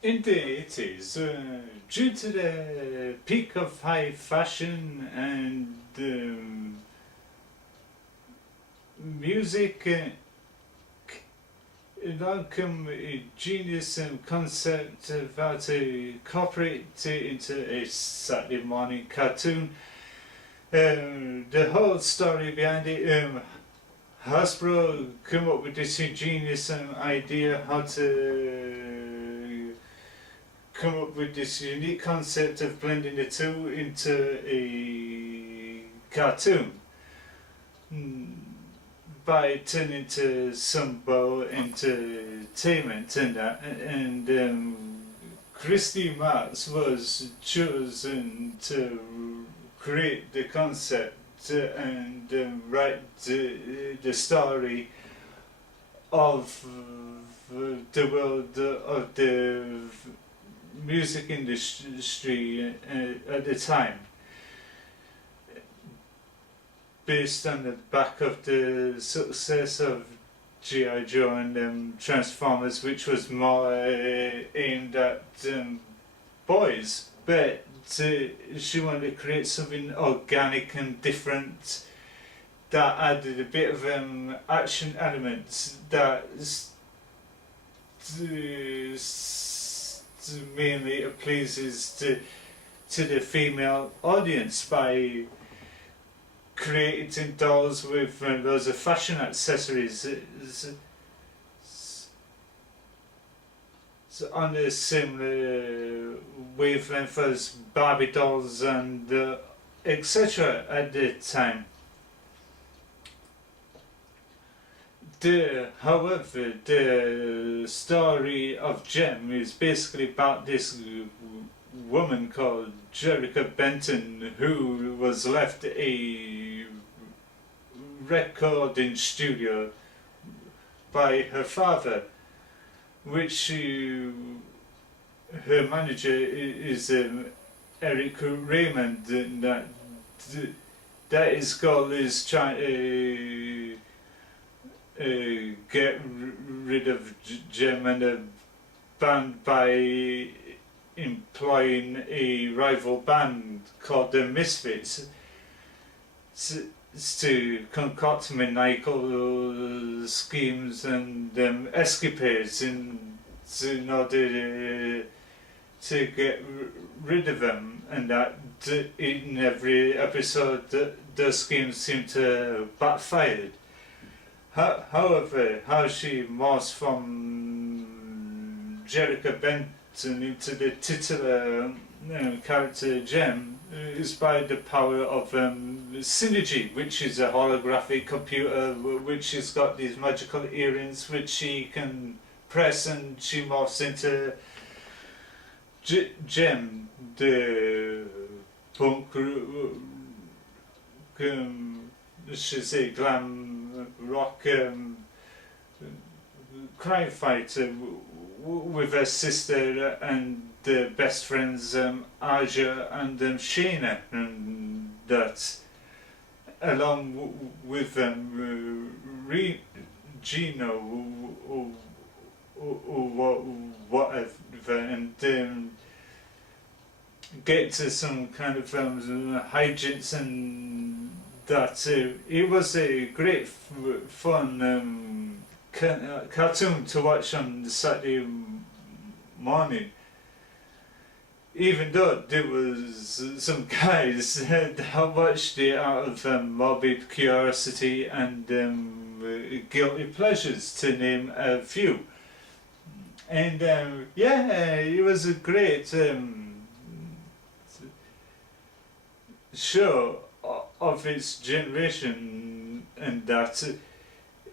In the 80s, due to the peak of high fashion and music, come a genius concept of how to incorporate it into a Saturday morning cartoon. The whole story behind it, Hasbro came up with this ingenious idea how to come up with this unique concept of blending the two into a cartoon by turning to some bow entertainment and that. And Christy Marx was chosen to create the concept and write the story of the world of the music industry at the time, based on the back of the success of G.I. Joe and Transformers, which was more aimed at boys, but she wanted to create something organic and different that added a bit of action elements that mainly pleases to the female audience by creating dolls with loads of fashion accessories. So on a similar wavelength as Barbie dolls and etc. at the time. However, the story of Gem is basically about this woman called Jerica Benton who was left a recording studio by her father, which her manager is Eric Raymond, and that his goal is trying to get rid of Gem and the band by employing a rival band called the Misfits to concoct maniacal schemes and escapades in order to get rid of them, and that in every episode the schemes seem to backfire. However, how she morphs from Jerica Benton into the titular character Gem is by the power of Synergy, which is a holographic computer which has got these magical earrings which she can press, and she morphs into Gem, the punk, should say glam rock crime fighter with her sister and the best friends Aja and Shayna, and that along with Gino or whatever, and get to some kind of hijinks and that. It was a great fun cartoon to watch on the Saturday morning, even though there was some guys that watched it out of morbid curiosity and guilty pleasures, to name a few. And yeah, it was a great show of its generation, and that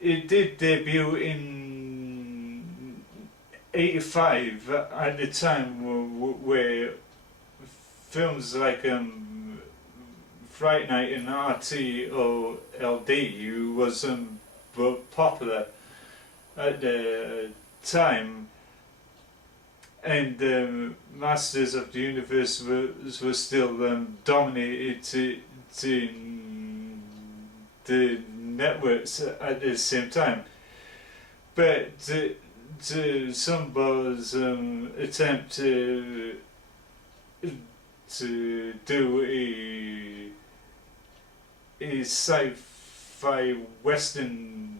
it did debut in '85 at the time where films like Fright Night and RTOLD was popular at the time, and Masters of the Universe were still dominated in the networks at the same time. But some boys attempt to do a sci-fi western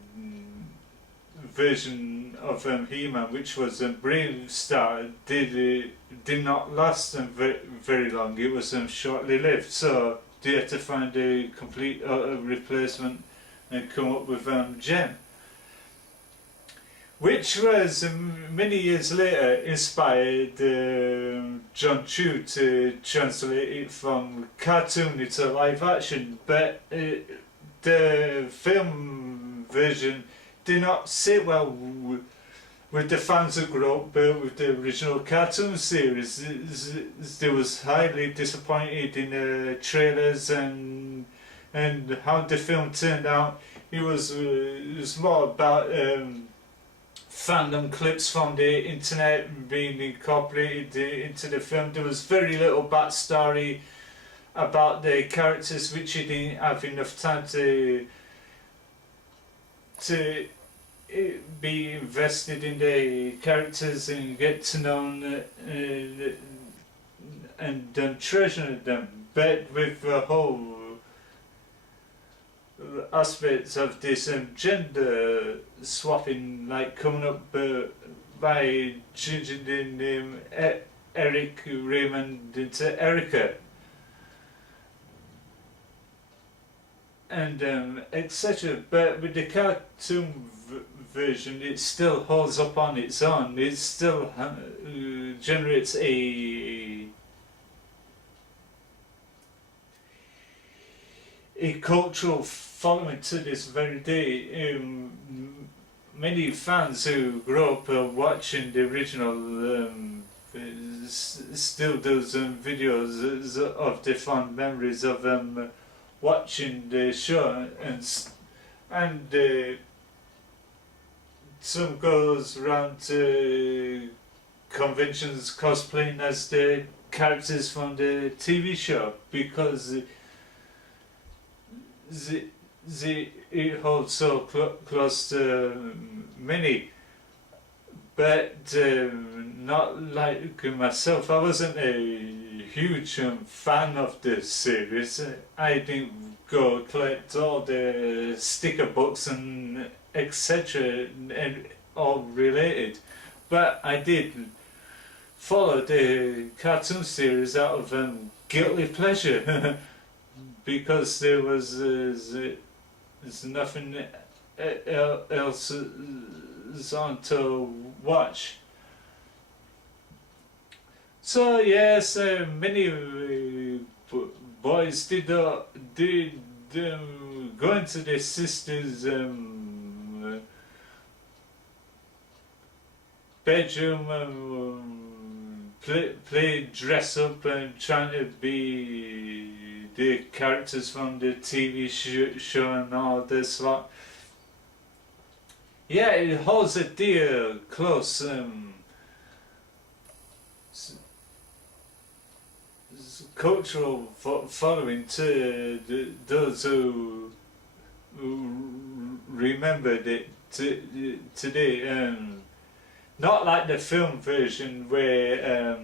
version of He-Man, which was Brave Star, did not last very long. It was shortly lived, so they had to find a complete replacement and come up with Gem, which was many years later inspired John Chu to translate it from cartoon into live action, but the film version did not sit well with the fans who grew up with the original cartoon series. They was highly disappointed in the trailers and how the film turned out. It was more about fandom clips from the internet being incorporated into the film. There was very little backstory about the characters, which you didn't have enough time to be invested in the characters and get to know and treasure them. But with the whole aspects of this gender swapping, like coming up by changing the name Eric Raymond into Erica, and etc. But with the cartoon version, it still holds up on its own. It still generates a cultural following to this very day. Many fans who grew up watching the original still do some videos of the fond memories of watching the show, and some goes around to conventions cosplaying as the characters from the TV show, because it holds so close to many. But not like myself, I wasn't a huge fan of the series. I didn't go collect all the sticker books and etc. and all related, but I did follow the cartoon series out of guilty pleasure because there was there's nothing else on to watch. So yes, many boys did go into their sisters' bedroom, play dress up and trying to be the characters from the TV show and all this lot. Yeah, it holds a dear close cultural following to those who remembered it today. Not like the film version where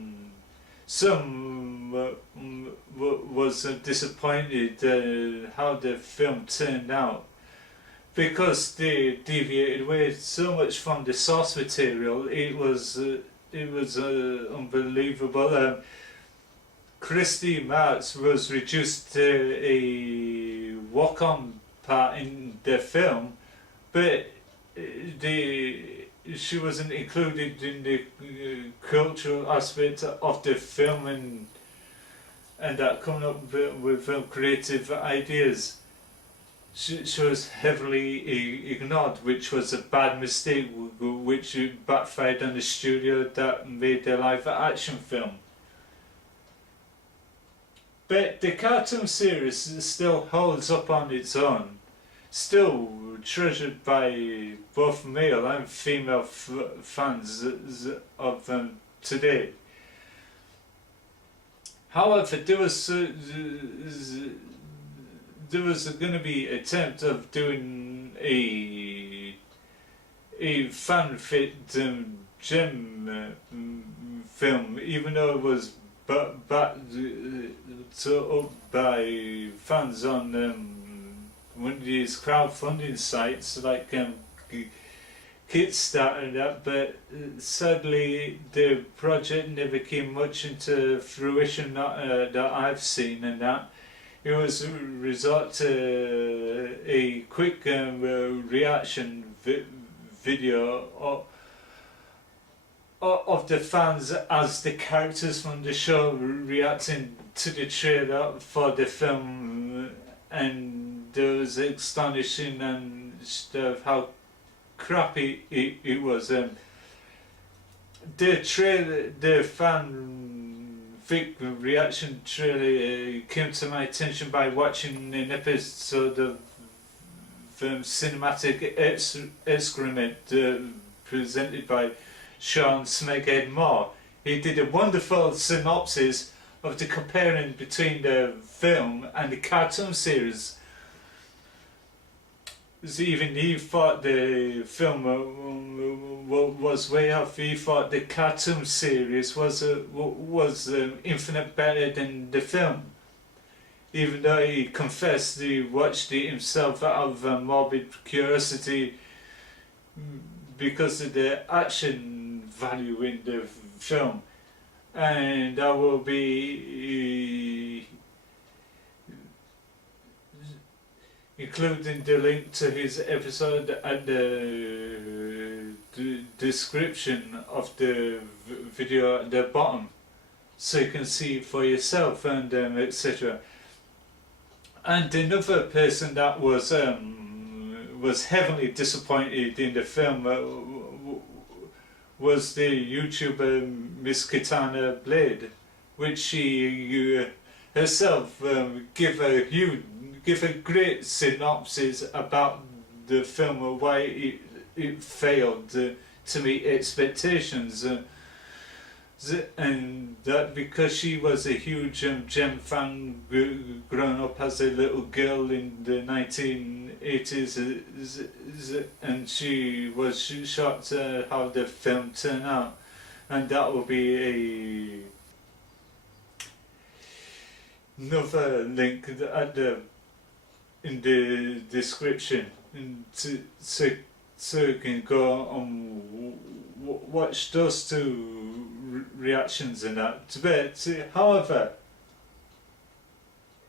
some was disappointed how the film turned out, because they deviated away so much from the source material. It was unbelievable. Christy Marx was reduced to a walk-on part in the film, but she wasn't included in the cultural aspect of the film and that coming up with creative ideas. She was heavily ignored, which was a bad mistake, which backfired on the studio that made the live action film. But the cartoon series still holds up on its own, still treasured by both male and female fans of them today. However, there was going to be an attempt of doing a a fan-fit gem film, even though it was backed up by fans on one of these crowdfunding sites like Kickstarter and that, but sadly the project never came much into fruition that I've seen, and that it was a resort to a quick reaction video of the fans as the characters from the show reacting to the trailer for the film, and there was astonishing and stuff how crappy it was. The fanfic reaction trailer came to my attention by watching an episode of cinematic excrement presented by Sean Smeghead Moore. He did a wonderful synopsis of the comparing between the film and the cartoon series. So even he thought the film was way off. He thought the cartoon series was infinite better than the film, even though he confessed he watched it himself out of morbid curiosity because of the action value in the film. And I will be including the link to his episode at the description of the video at the bottom, so you can see it for yourself, and etc. And another person that was heavily disappointed in the film was the YouTuber Miss Katana Blade, which she herself give a great synopsis about the film, why it failed to meet expectations, and that because she was a huge gem fan growing up as a little girl in the 1980s, and she was shocked at how the film turned out, and that will be another link at in the description, and so you can go on watch those two reactions and that. But however,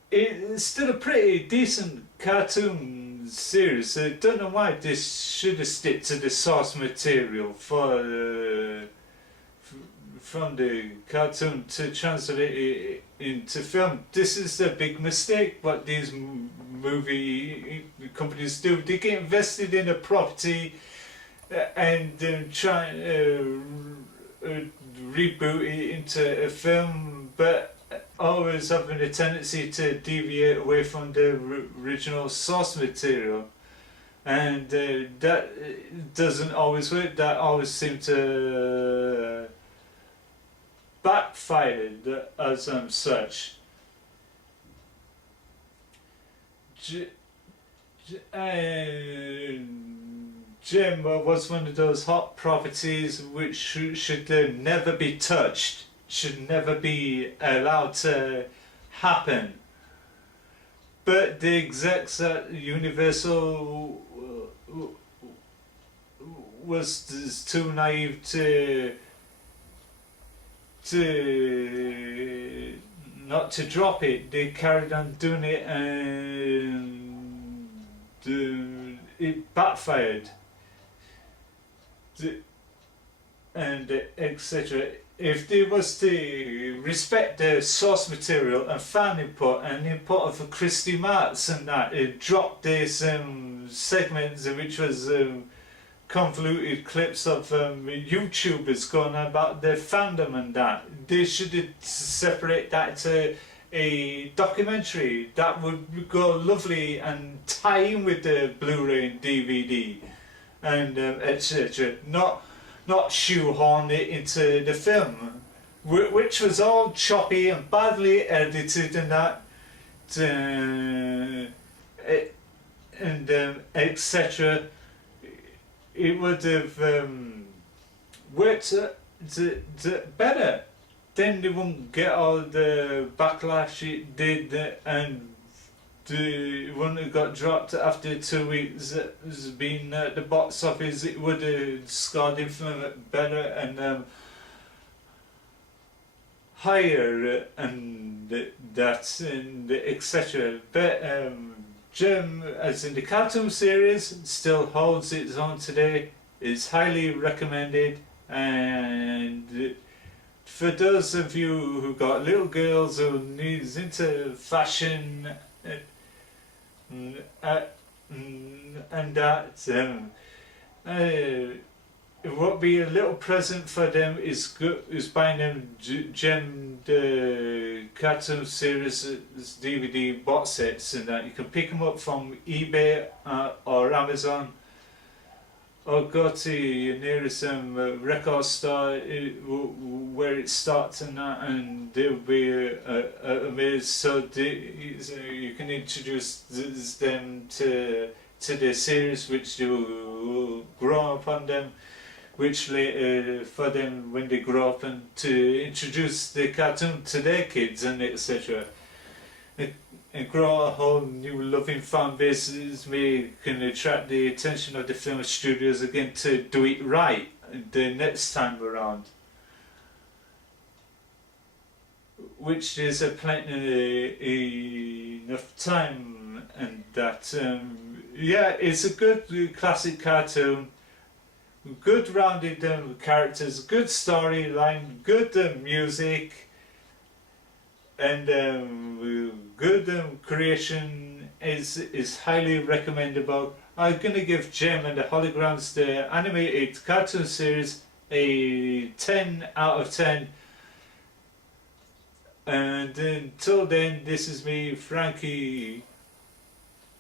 it's still a pretty decent cartoon series. I don't know why this should have stick to the source material from the cartoon to translate it into film. This is a big mistake what these movie companies do. They get invested in a property and try reboot it into a film, but always having a tendency to deviate away from the original source material, and that doesn't always work. That always seems to backfire as such. Jim was one of those hot properties which should never be touched, should never be allowed to happen. But the execs at Universal was too naive to not to drop it. They carried on doing it, and it backfired, and etc. If they was to respect the source material and fan input and input of Christy Marks and that, it dropped these segments which was convoluted clips of YouTubers going about their fandom and that. They should separate that to a documentary that would go lovely and tie in with the Blu-ray and DVD and etc. Not shoehorn it into the film, which was all choppy and badly edited and that, and etc. it would have worked better. Then they wouldn't get all the backlash it did, and it wouldn't have got dropped after 2 weeks. It's been at the box office. It would have scored in film better and higher, and that and etc. But Jim, as in the cartoon series, still holds its own today. It's highly recommended, and for those of you who got little girls who needs into fashion and that, what be a little present for them is buying them Gem the cartoon series DVD box sets, and that you can pick them up from eBay or Amazon, or go to your nearest record store where it starts and that, and they'll be amazed. So you can introduce them to the series, which they will grow up on them, which later for them when they grow up and to introduce the cartoon to their kids and etc. And grow a whole new loving fan base can attract the attention of the film studios again to do it right the next time around. Which there's plenty enough time, and that yeah, it's a good classic cartoon. Good rounded characters, good storyline, good music, and good creation is highly recommendable. I'm gonna give Gem and the Holograms, the animated cartoon series, a 10 out of 10. And until then, this is me, Frankie,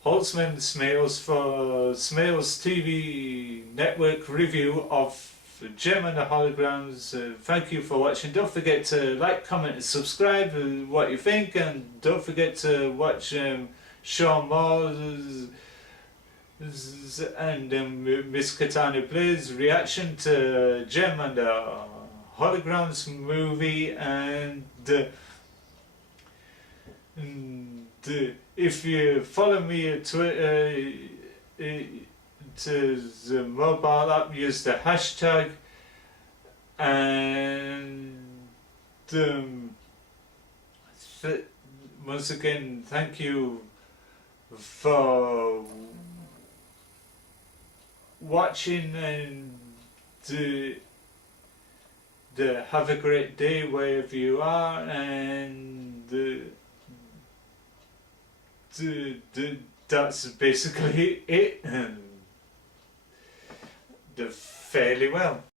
Holtzmann Smales, for Smales TV network review of Gem and the Holograms. Thank you for watching. Don't forget to like, comment and subscribe what you think, and don't forget to watch Sean Moore's and Miss Katana Plays reaction to Gem and the Holograms movie, and if you follow me on Twitter, to the mobile app, use the hashtag, and once again, thank you for watching, and have a great day wherever you are, and that's basically it. Fairly well.